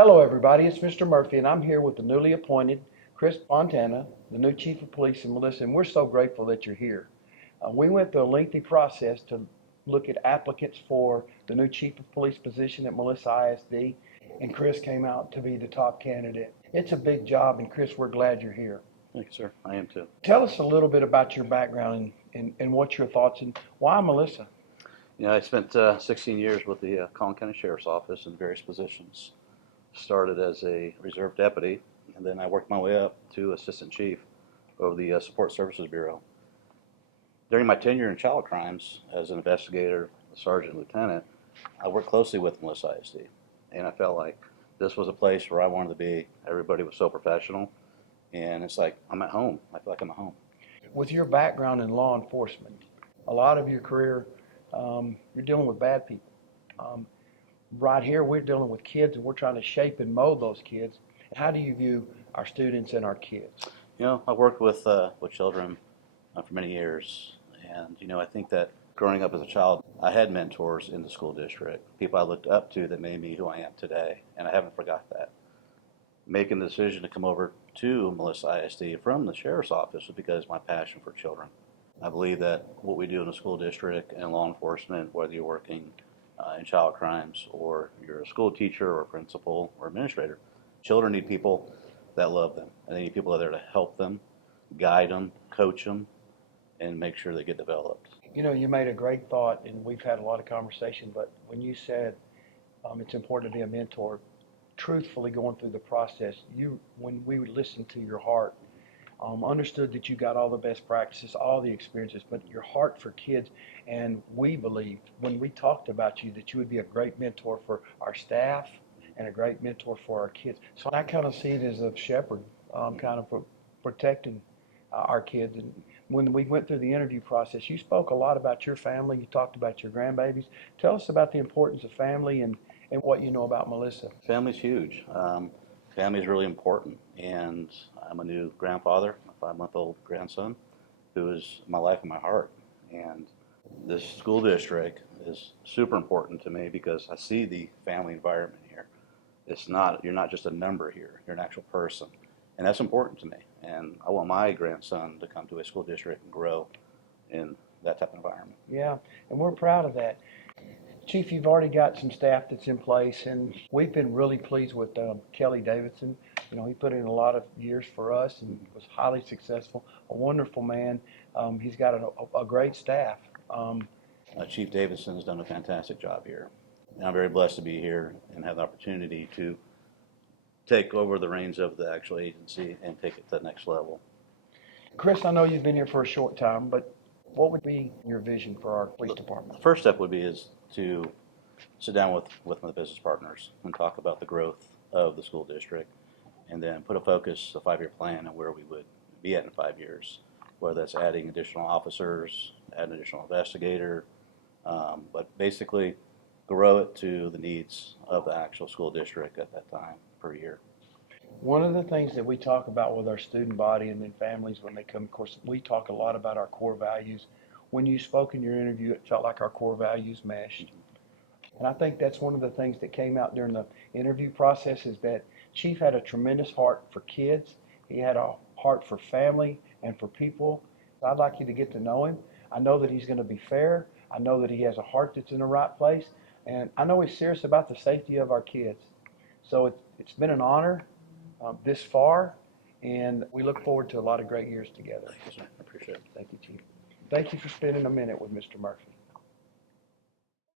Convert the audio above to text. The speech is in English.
Hello, everybody. It's Mr. Murphy, and I'm here with the newly appointed Chris Fontana, the new Chief of Police, and Melissa, and we're so grateful that you're here. We went through a lengthy process to look at applicants for the new Chief of Police position at Melissa ISD, and Chris came out to be the top candidate. It's a big job, and Chris, we're glad you're here. Thank you, sir. I am too. Tell us a little bit about your background and what's your thoughts, and why Melissa? I spent 16 years with the Collin County Sheriff's Office in various positions. Started as a reserve deputy, and then I worked my way up to assistant chief of the Support Services Bureau. During my tenure in child crimes as an investigator, sergeant, lieutenant, I worked closely with Melissa ISD, and I felt like this was a place where I wanted to be. Everybody was so professional, and it's like I'm at home. I feel like I'm at home. With your background in law enforcement, a lot of your career, you're dealing with bad people. Right here, we're dealing with kids, and we're trying to shape and mold those kids. How do you view our students and our kids? I worked with children for many years, and I think that growing up as a child, I had mentors in the school district, people I looked up to that made me who I am today, and I haven't forgot that. Making the decision to come over to Melissa ISD from the Sheriff's Office was because of my passion for children. I believe that what we do in the school district and law enforcement, whether you're working in child crimes or you're a school teacher or principal or administrator, children need people that love them, and they need people that are there to help them, guide them, coach them, and make sure they get developed. You made a great thought, and we've had a lot of conversation, but when you said it's important to be a mentor, truthfully going through the process, when we listened to your heart, understood that you got all the best practices, all the experiences, but your heart for kids, and we believed when we talked about you that you would be a great mentor for our staff and a great mentor for our kids. So I kind of see it as a shepherd, kind of protecting our kids. And when we went through the interview process, you spoke a lot about your family. You talked about your grandbabies. Tell us about the importance of family and what you know about Melissa. Family's huge. Family is really important, and I'm a new grandfather, a 5-month-old grandson, who is my life and my heart. And this school district is super important to me because I see the family environment here. You're not just a number here, you're an actual person. And that's important to me. And I want my grandson to come to a school district and grow in that type of environment. Yeah, and we're proud of that. Chief, you've already got some staff that's in place, and we've been really pleased with Kelly Davidson. He put in a lot of years for us and was highly successful, a wonderful man. He's got a great staff. Chief Davidson has done a fantastic job here. And I'm very blessed to be here and have the opportunity to take over the reins of the actual agency and take it to the next level. Chris, I know you've been here for a short time, but what would be your vision for our police department? The first step would be to sit down with my business partners and talk about the growth of the school district, and then put a 5-year plan on where we would be at in 5 years, whether that's adding additional officers, add an additional investigator, but basically grow it to the needs of the actual school district at that time per year. One of the things that we talk about with our student body and then families when they come, of course, we talk a lot about our core values. When you spoke in your interview, it felt like our core values meshed. And I think that's one of the things that came out during the interview process is that Chief had a tremendous heart for kids. He had a heart for family and for people. I'd like you to get to know him. I know that he's going to be fair. I know that he has a heart that's in the right place. And I know he's serious about the safety of our kids. So it's been an honor this far, and we look forward to a lot of great years together. Thank you, sir. I appreciate it. Thank you, Chief. Thank you for spending a minute with Mr. Murphy.